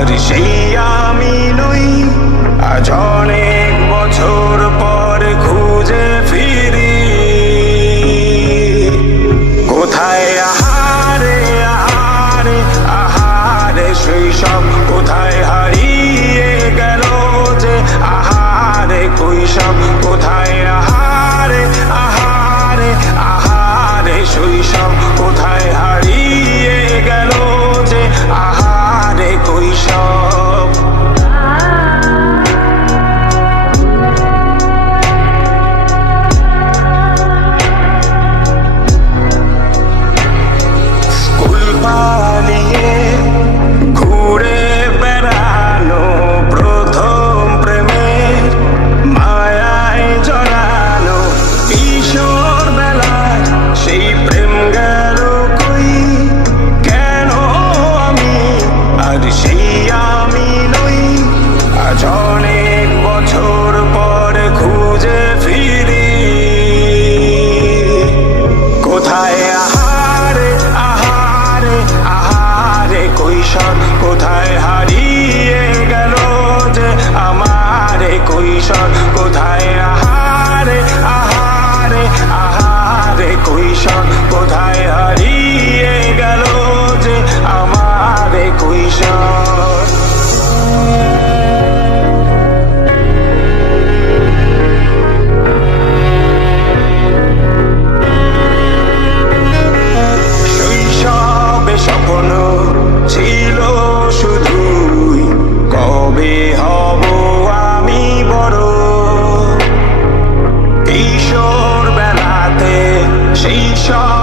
আর সেই আমি নই। আজ অনেক বছর পর খুঁজে ফিরি, কোথায় আহারে আহারে আহারে শৈশব, কোথায় হারিয়ে গেল যে আহারে কৈশব, কোথায় আহারে আহারে আহারে শৈশব, কোথায় হারিয়ে গেল যে আহারে কৈশব। স্কুল পালিয়ে ঘুরে বেড়ানো, প্রথম প্রেমের মায়ায় জড়ানো, কিশোর বেলায় সেই প্রেম গেল কই, কেন আমি আর সেই আমি নই। আজ অনেক বছর পর খুঁজে ফিরি, কোথায় আহারে আহারে আহারে কৈশোর, কোথায় হারিয়ে গেল যে আমারে কৈশোর, কোথায় আহারে আহারে আহারে কৈশোর, কোথায় হারিয়ে গেল যে আমারে কৈশোর। শৈশবে স্বপ্ন ছিল শুধুই, কবে হব আমি বড়। কিশোর বেলাতে সেই সব